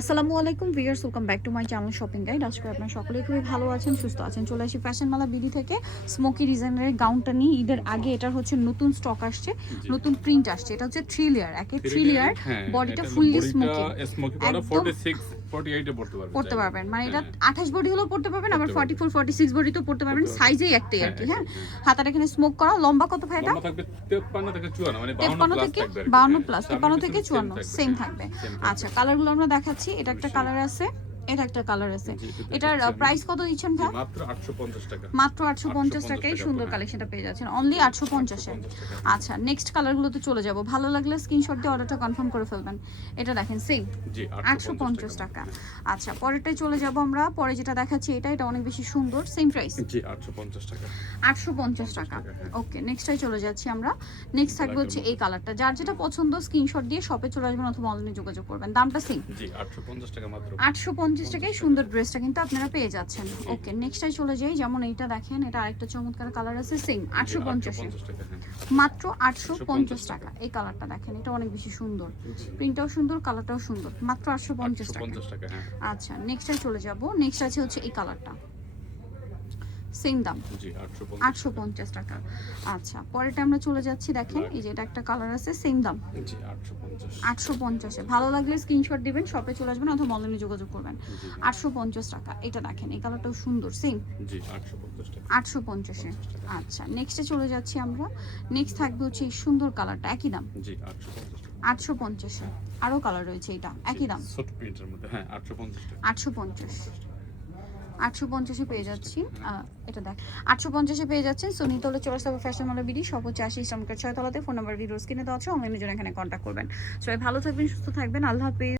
আসসালামু আলাইকুম viewers, welcome back to my channel shopping guide. আজকে আপনারা সকলেই খুবই ভালো আছেন, সুস্থ আছেন। চলে আসি ফ্যাশন মালা বিডি থেকে স্মোকি ডিজাইনের গাউনটা নিয়ে। ঈদের আগে এটার হচ্ছে নতুন স্টক আসছে, নতুন প্রিন্ট আসছে। এটা হচ্ছে 3 লেয়ার, একে 3 লেয়ার, বডিটা ফুললি স্মোকি, একদম 46 48 এ পড়তে পারবেন। মানে এটা 28 বডি হলেও পড়তে পারবেন, আবার 44 46 বডি তো পড়তে পারবেন। সাইজেই একটাই আর কি। হ্যাঁ, হাতাটা এখানে স্মোক করা। লম্বা কত ভাই এটা? লম্বা থাকবে 53 থেকে 54, মানে 53 থেকে 52 প্লাস, 53 থেকে 54 সেম থাকবে। আচ্ছা, কালারগুলো আমরা দেখাচ্ছি। এটা একটা কালার আছে, এটা একটা কালার আছে। এটার প্রাইস কত দিচ্ছেন ভাই? মাত্র 850 টাকা। মাত্র 850 টাকায় সুন্দর কালেকশনটা পেয়ে যাচ্ছেন, অনলি 850 এ। আচ্ছা, নেক্সট কালারগুলোতে চলে যাব। ভালো লাগলে স্ক্রিনশট দিয়ে অর্ডারটা কনফার্ম করে ফেলবেন। এটা দেখেন সেম জি 850 টাকা। আচ্ছা, পরেরটাই চলে যাব আমরা। পরে যেটা দেখাচ্ছি এটা অনেক বেশি সুন্দর, সেম প্রাইস জি 850 টাকা। 850 টাকা। ওকে, নেক্সটটাই চলে যাচ্ছি আমরা। নেক্সট থাকবে হচ্ছে এই কালারটা। যার যেটা পছন্দ স্ক্রিনশট দিয়ে শপে চলে আসবেন অথবা অনলাইনে যোগাযোগ করবেন। দামটা সেম জি 850 টাকা মাত্র। 850 টাকায় সুন্দর ড্রেসটা কিন্তু আপনারা পেয়ে যাচ্ছেন। ওকে, নেক্সটটাই চলে যাই। যেমন এইটা দেখেন, এটা আরেকটা চমৎকার কালার আছে, সেম 850 টাকা। মাত্র 850 টাকা। এই কালারটা দেখেন, এটা অনেক বেশি সুন্দর, প্রিন্টটাও সুন্দর, কালারটাও সুন্দর, মাত্র 850 টাকা। আচ্ছা, নেক্সটটাই চলে যাব। নেক্সট আছে হচ্ছে এই কালারটা, সেম দাম জি 850 টাকা। আচ্ছা, পরেরটা আমরা চলে যাচ্ছি। দেখেন এই যে এটা একটা কালার আছে, সেম দাম জি 850 এ। ভালো লাগলে স্ক্রিনশট দিবেন, শপে চলে আসবেন অথবা অনলাইনে যোগাযোগ করবেন। 850 টাকা। এটা দেখেন, এই কালারটাও সুন্দর, সেম জি 850 টাকা। 850 এ। আচ্ছা, নেক্সটে চলে যাচ্ছি আমরা। নেক্সট থাকবে হচ্ছে এই সুন্দর কালারটা, একই দাম জি 850 টাকা। 850 এ। আরো কালার রয়েছে, এটা একই দাম ছোট প্রিন্টের মধ্যে, হ্যাঁ 850 টাকা। 850 এ পেয়ে যাচ্ছি। এটা দেখ 850 এ পেয়ে যাচ্ছেন। সো নিতে হলে চলে আসবে ফ্যাশন মালা বিডি, সব হচ্ছে 80 ইসলামকের 6 তলাতে। ফোন নাম্বার ভিডিওস কিনে দেওয়া আছে, অনলাইনে জন্য এখানে কন্ট্যাক্ট করবেন। সবাই ভালো থাকবেন, সুস্থ থাকবেন, আল্লাহ হাফেজ।